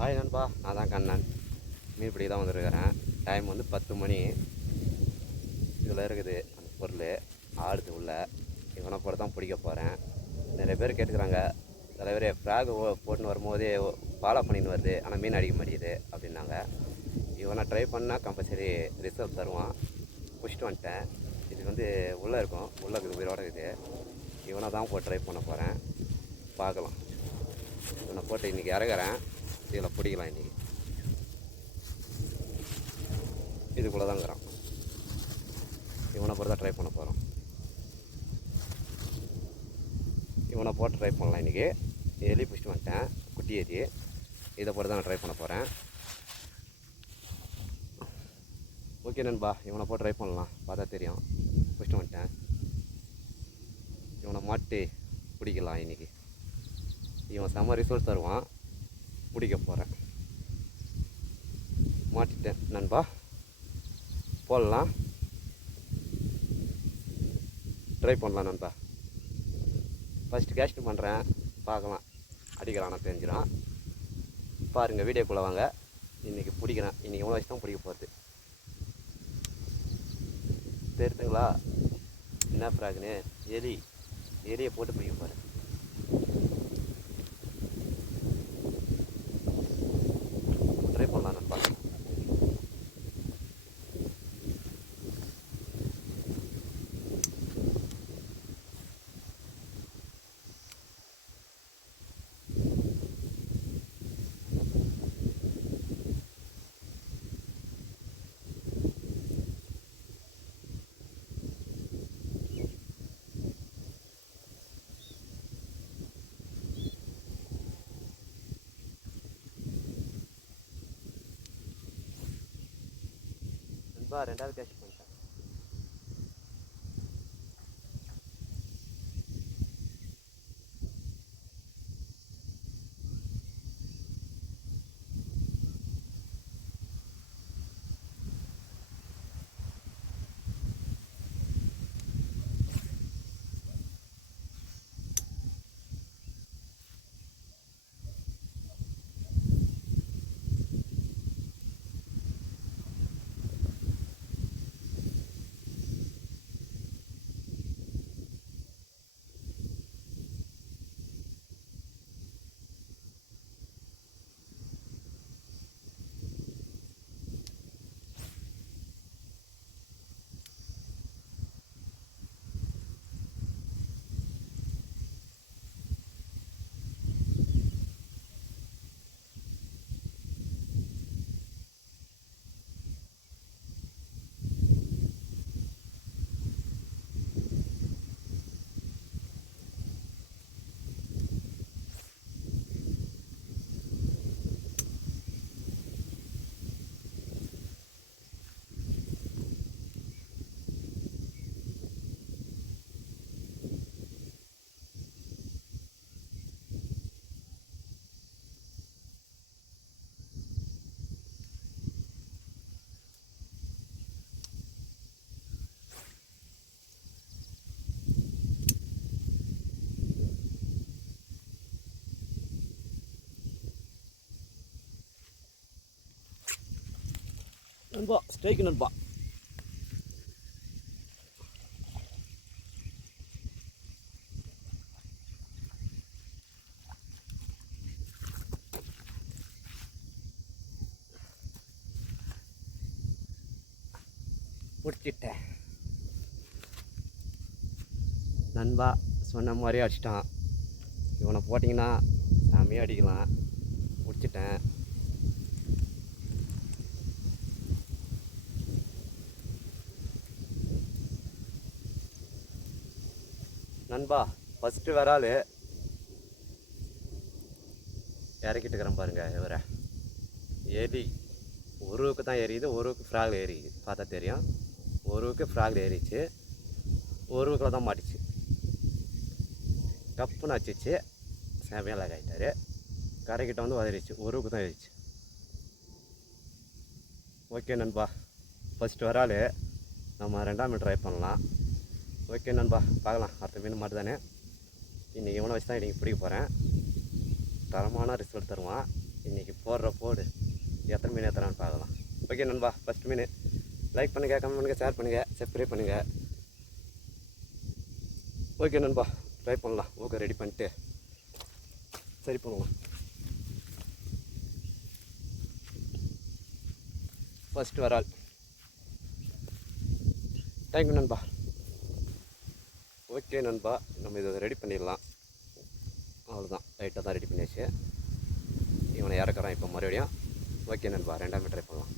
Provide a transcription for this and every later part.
Hi நண்பா நான் தான் கண்ணன். மீன் பிடிக்க தான் வந்துருக்கிறேன். டைம் வந்து பத்து மணி. இதில் இருக்குது அந்த பொருள் ஆடுது உள்ள இவனை போட்டு தான் பிடிக்க போகிறேன் நிறைய பேர் கேட்டுக்கிறாங்க தலைவர் ஃப்ராக் போட்டுன்னு வரும்போதே ஃபாலோ பண்ணின்னு வருது. ஆனால் மீன் அடிக்க மாட்டேங்குது அப்படின்னாங்க. இவனை ட்ரை பண்ணால் கம்பல்சரி ரிசல்ட் தருவான். குடிச்சிட்டு வந்துட்டேன். இது வந்து உள்ளே இருக்கும். உள்ளே இருக்குது உயிரோட இருக்குது. இவனை தான் போட்டு ட்ரை பண்ண போகிறேன் பார்க்கலாம். இவனை போட்டு இன்றைக்கி இறங்குறேன் இதில் பிடிக்கலாம் இன்றைக்கி இதுக்குள்ளே தாங்கிறான் இவனை பொறுத்தா ட்ரை பண்ண போகிறோம் இவனை போட்டு ட்ரை பண்ணலாம் இன்றைக்கி எலி பிடிச்சிட்டு வந்துட்டேன் குட்டி எலி. இதை போட்டு நான் ட்ரை பண்ண போகிறேன் ஓகே நண்பா இவனை போட்டு ட்ரை பண்ணலாம். பார்த்தா தெரியும். பிடிச்சிட்டு வந்துட்டேன் இவனை மாட்டி பிடிக்கலாம் இன்றைக்கி இவன் செம்ம ரிசல்ட் தருவான். பிடிக்க போகிறேன் மாட்டிட்டேன். நண்பா போடலாம். ட்ரை பண்ணலாம் நண்பா. ஃபஸ்ட்டு கேஸ்ட் பண்ணுறேன் பார்க்கலாம். அடிக்கிறானா தெரிஞ்சிடும். பாருங்கள் வீடியோக்குள்ளே வாங்க. இன்றைக்கி பிடிக்கிறேன். இன்றைக்கி எவ்வளோ வச்சு தான் பிடிக்க போகிறது தெரியுதுங்களா? என்ன ஃப்ராக்னு? எலி. எலியை போட்டு பிடிக்க போகிறேன் ட்ரை பண்ணலாம் நண்பா நண்பா நண்பா ஸ்ட்ரைக்கு நண்பா. பிடிச்சிட்டேன் நண்பா சொன்ன மாதிரி அடிச்சிட்டான். இவனை போட்டிங்கன்னா சாமியாக அடிக்கலாம். பிடிச்சிட்டேன் நண்பா ஃபஸ்ட்டு வரால் இறக்கிட்டுக்கிறேன் பாருங்க இவரை. ஏறி ஒருவுக்கு தான் எரியுது ஒருவுக்கு ஃப்ராகில் எரியுது பார்த்தா தெரியும். ஒருவுக்கு ஃப்ராகில் ஏறிச்சு ஒருவுக்கில் தான் மாட்டிச்சு. டப்புன்னு வச்சிச்சு சேவையாக ஆகிட்டார் கரைக்கிட்ட வந்து உதறிச்சு ஒருவுக்கு தான் ஏறிச்சு. ஓகே நண்பா ஃபஸ்ட்டு வரால் நம்ம ரெண்டாம் ட்ரை பண்ணலாம். ஓகே நண்பா பார்க்கலாம். அடுத்த மீன் மட்டும் தானே. இன்றைக்கி இவனை வச்சு தான் இன்றைக்கி பிடிக்க போகிறேன் தரமான ரிசல்ட் தருவான். இன்றைக்கி போடுற போடு. எத்தனை மீன் எத்தனான்னு பார்க்கலாம். ஓகே நண்பா ஃபஸ்ட் மீன். லைக் பண்ணுங்கள் கமெண்ட் பண்ணுங்கள் ஷேர் பண்ணுங்கள் சப்ஸ்கிரைப் பண்ணுங்கள் ஓகே நண்பா ட்ரை பண்ணலாம். ஓகே ரெடி பண்ணிட்டு. சரி பண்ணலாம் ஃபஸ்ட்டு வரால் தேங்க்யூ நண்பா. ஓகே நண்பா நம்ம இதை ரெடி பண்ணிடலாம். அவ்வளோதான் லைட்டாக தான் ரெடி பண்ணியாச்சு. இவனை இறக்குறான் இப்போ மறுபடியும். ஓகே நண்பா ரெண்டாம் ட்ரை பண்ணலாம்.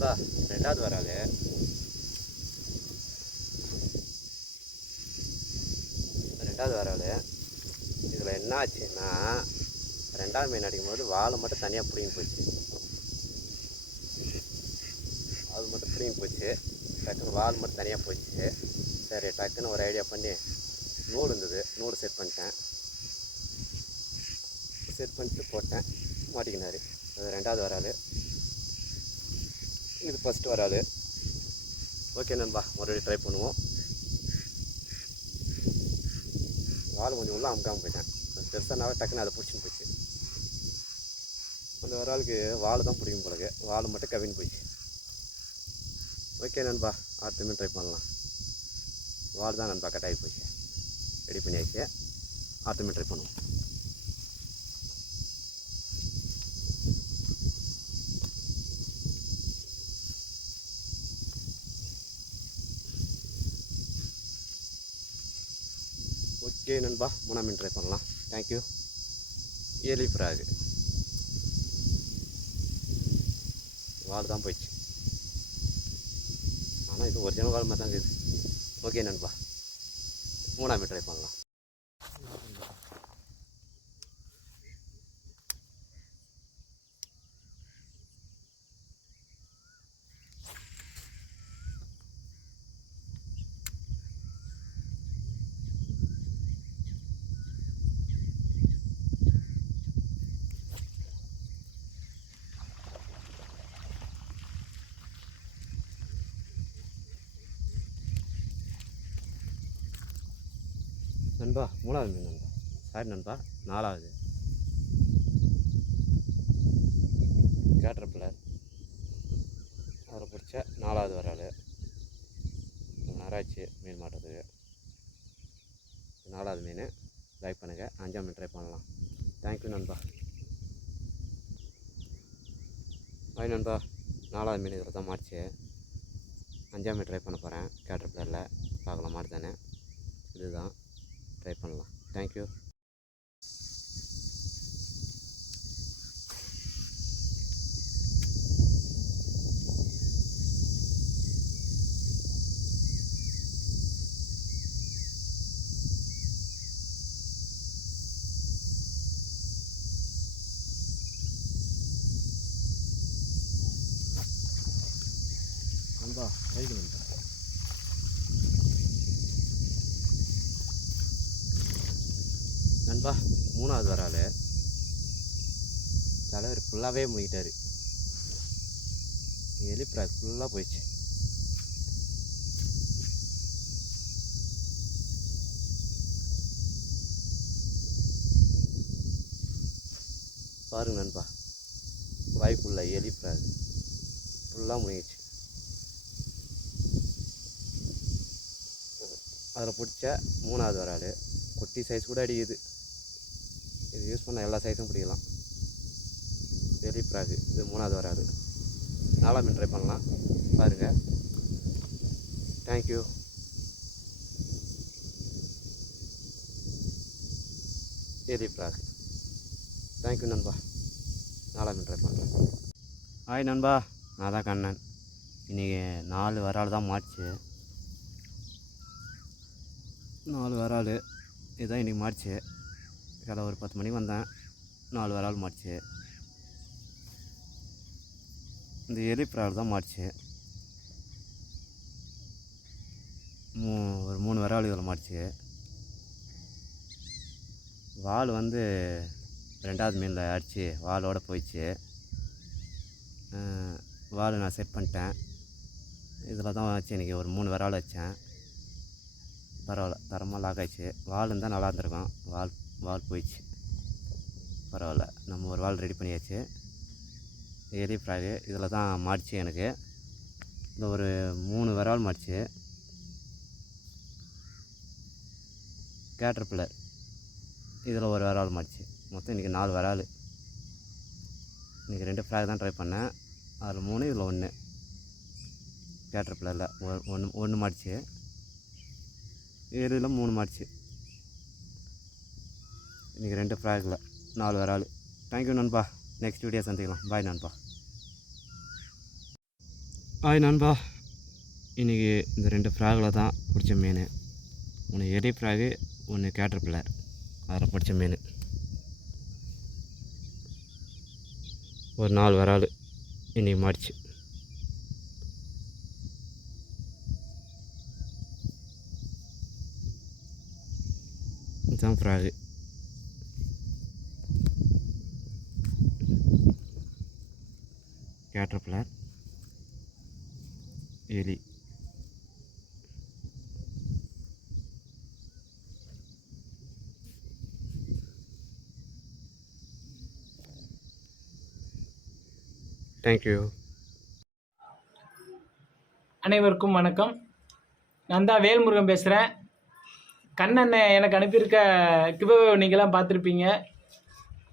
நண்பா ரெண்டாவது வராது ரெண்டாவது வராது இதில் என்ன ஆச்சுன்னா ரெண்டாவது மீன் அடிக்கும்போது வாழை மட்டும் தனியாக பிடிங்கி போச்சு அது மட்டும் பிடிங்கி போச்சு டக்குன்னு வால் மட்டும் தனியாக போச்சு சரி டக்குன்னு ஒரு ஐடியா பண்ணி நூல் இருந்தது நூல் செட் பண்ணிட்டேன் செட் பண்ணிட்டு போட்டேன் மாட்டிக்கினாரு அது ரெண்டாவது வராது இது ஃபஸ்ட்டு வராது. ஓகே நண்பா. மறுபடியும் ட்ரை பண்ணுவோம். வால் கொஞ்சம் உள்ளே அமுக்காமல் போயிட்டேன். பெருசானாவே டக்குன்னு அதை பிடிச்சின்னு போச்சு அந்த ஒரு ஆளுக்கு வால் தான் பிடிக்கும் பிறகு வால் மட்டும் கவின்னு போயிடுச்சு. ஓகே நண்பா. அடுத்தமே ட்ரை பண்ணலாம். வால் தான் நண்பா கட்டாகி போச்சு. ரெடி பண்ணியாச்சு. அடுத்தமே ட்ரை பண்ணுவோம். ஓகே நண்பா மூணாம் ட்ரை பண்ணலாம் தேங்க்யூ ஏலி ஃப்ராகு வால் தான் போயிடுச்சு. ஆனால் இது ஒரிஜினல் வால் மாதிரி தான் இருக்குது ஓகே நண்பா. மூணாம் ட்ரை பண்ணலாம் நண்பா மூணாவது மீன் நண்பா. சாரி நண்பா நாலாவது. கேட்டர்பில்லர் அதில் பிடிச்ச நாலாவது வராது ரொம்ப நேரம் ஆச்சு மீன் மாட்டுறதுக்கு. நாலாவது மீன். லைக் பண்ணுங்கள் அஞ்சாம் மீன் ட்ரை பண்ணலாம். தேங்க்யூ நண்பா. பாய் நண்பா. நாலாவது மீன் இதில் தான் மாட்டுச்சு அஞ்சாம் மீன் ட்ரை பண்ண போகிறேன் கேட்டர்பில்லரில் பார்க்கலாம் மாட்டுதானே. இதுதான். ட்ரை பண்ணலாம். தேங்க்யூ நண்பா கைக்கு நண்பா நண்பா மூணாவது வரால் தலைவர் ஃபுல்லாகவே முடிக்கிட்டார் எலிப்ரா ஃபுல்லாக போயிடுச்சு. பாருங்க நண்பா வாய்ப்புள்ள எலிப்ரா ஃபுல்லாக முடிச்சு அதில் பிடிச்ச மூணாவது வராள் குட்டி சைஸ் கூட அடிக்குது. இது யூஸ் பண்ண எல்லா சைஸும் பிடிக்கலாம். பெரிய ப்ராகு இது மூணாவது வராது. நாலாம் மீன் ட்ரை பண்ணலாம். பாருங்கள் தேங்க்யூ எலி ப்ராகு தேங்க்யூ நண்பா. நாலாம் மீன் ட்ரை பண்ணுறேன் ஹாய் நண்பா. நான் தான் கண்ணன். இன்றைக்கி நாலு வரால் தான் மாட்டுச்சு. நாலு வரால். இதுதான் இன்றைக்கி மாட்டுச்சு. காலை ஒரு பத்து மணிக்கு வந்தேன். நாலு விரால் மாடிச்சு இந்த எலி பிரால் தான் மாடிச்சு மூ ஒரு மூணு விரால் இதில் மாடிச்சு வால் வந்து ரெண்டாவது மீனில் அடித்து வாலோடு போயிடுச்சு. வால் நான் செட் பண்ணிட்டேன். இதில் தான் வச்சு இன்றைக்கி ஒரு மூணு விரால் வச்சேன். பரவாயில்ல தரமாக லாக் ஆயிடுச்சு. வால் இருந்தால் நல்லா இருந்திருக்கும். வால் வால் போயிடுச்சு. பரவாயில்ல நம்ம ஒரு வால் ரெடி பண்ணியாச்சு. ஏரி ஃப்ராகு இதில் தான் மாடிச்சு எனக்கு. இந்த ஒரு மூணு விரால் மாடிச்சு கேட்டர் பில்லர் இதில் ஒரு விரால் மாடிச்சு மொத்தம் இன்றைக்கி நாலு விரால். இன்றைக்கி ரெண்டு ஃப்ராக் தான் ட்ரை பண்ணேன். அதில் மூணு இதில் ஒன்று. கேட்டர் பில்லரில் ஒன்று ஒன்று மாடிச்சு ஏரியில் மூணு மாடிச்சு இன்றைக்கி ரெண்டு ஃப்ராகில் நாலு வேறு ஆள். தேங்க்யூ நண்பா. நெக்ஸ்ட் வீடியோ சந்திக்கலாம். பாய் நண்பா. ஹாய் நண்பா. இன்றைக்கி இந்த ரெண்டு ஃப்ராகில் தான் பிடிச்ச மீன். ஒன்று எரி ஃப்ராகு ஒன்று கேட்டர் பிள்ளர் அதில் பிடிச்ச மீன். ஒரு நாலு வராள் இன்றைக்கி மாடிச்சு. இதுதான் ஃப்ராகு. கேட்டர்பிளர் எலி. தேங்க்யூ அனைவருக்கும் வணக்கம். நான் தான் வேல்முருகன் பேசுகிறேன் கண்ணன் எனக்கு அனுப்பியிருக்க கிபவே நீங்களாம் பார்த்துருப்பீங்க.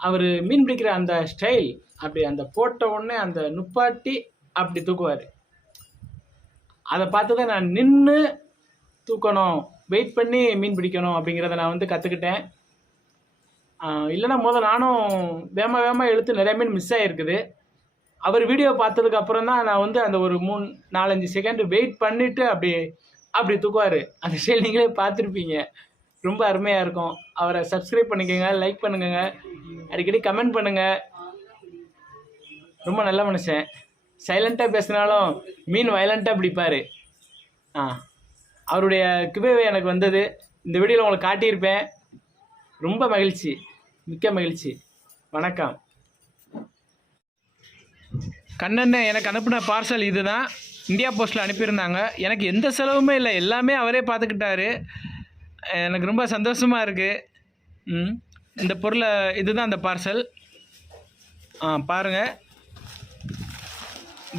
அவர் மீன் பிடிக்கிற அந்த ஸ்டைல் அப்படி அந்த போட்ட உடனே அந்த நுப்பாட்டி அப்படி தூக்குவார். அதை பார்த்து தான் நான் நின்று தூக்கணும் வெயிட் பண்ணி மீன் பிடிக்கணும் அப்படிங்கிறத நான் வந்து கற்றுக்கிட்டேன் இல்லைன்னா முதல் நானும் வேகமாக வேமாக இழுத்து நிறைய மீன் மிஸ் ஆகிருக்குது அவர் வீடியோ பார்த்ததுக்கு அப்புறம் தான் நான் வந்து அந்த ஒரு மூணு நாலஞ்சு செகண்ட் வெயிட் பண்ணிவிட்டு அப்படி அப்படி தூக்குவார். அந்த ஸ்டைல் நீங்களே பார்த்துருப்பீங்க. ரொம்ப அருமையாக இருக்கும். அவரை சப்ஸ்கிரைப் பண்ணிக்கோங்க லைக் பண்ணுங்க அடிக்கடி கமெண்ட் பண்ணுங்கள் ரொம்ப நல்ல மனுஷன். சைலண்ட்டாக பேசினாலும் மீன் வயலண்ட்டாக பிடிப்பார். ஆ. அவருடைய கிவேவே எனக்கு வந்தது. இந்த வீடியோவில் உங்களுக்கு காட்டியிருப்பேன். ரொம்ப மகிழ்ச்சி. மிக்க மகிழ்ச்சி. வணக்கம். கண்ணண்ண எனக்கு அனுப்பின பார்சல் இதுதான். இந்தியா போஸ்ட்டில் அனுப்பியிருந்தாங்க. எனக்கு எந்த செலவுமே இல்லை. எல்லாமே அவரே பார்த்துக்கிட்டாரு. எனக்கு ரொம்ப சந்தோஷமாக இருக்குது ம் இந்த பொருளை இதுதான் அந்த பார்சல் ஆ பாருங்கள்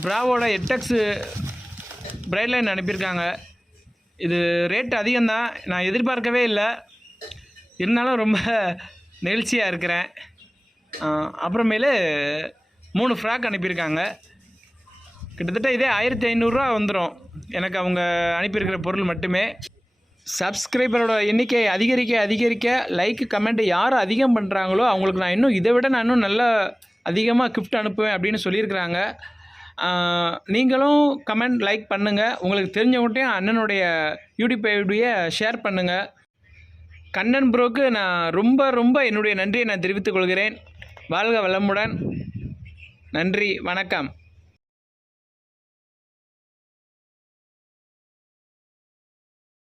ப்ராவோட எட்டக்ஸு பிரைட் லைன் அனுப்பியிருக்காங்க. இது ரேட் அதிகம்தான். நான் எதிர்பார்க்கவே இல்லை. இருந்தாலும் ரொம்ப நெகிழ்ச்சியாக இருக்கிறேன். அப்புறமேலு மூணு ஃப்ராக் அனுப்பியிருக்காங்க. கிட்டத்தட்ட இதே ஆயிரத்தி ஐநூறுரூவா வந்துடும் எனக்கு அவங்க அனுப்பியிருக்கிற பொருள் மட்டுமே. சப்ஸ்கிரைபரோட எண்ணிக்கை அதிகரிக்க அதிகரிக்க லைக் கமெண்ட் யார் அதிகம் பண்ணுறாங்களோ அவங்களுக்கு நான் இன்னும் இதை விட நான் இன்னும் நல்லா அதிகமாக கிஃப்ட் அனுப்புவேன் அப்படின்னு சொல்லியிருக்கிறாங்க. நீங்களும் கமெண்ட் லைக் பண்ணுங்கள் உங்களுக்கு தெரிஞ்சவங்கள்ட்டையும் அண்ணனுடைய யூடியூப் ஐடியை ஷேர் பண்ணுங்கள் கண்ணன் ப்ரோக்கு நான் ரொம்ப ரொம்ப என்னுடைய நன்றியை நான் தெரிவித்துக் கொள்கிறேன். வாழ்க வளமுடன். நன்றி வணக்கம்.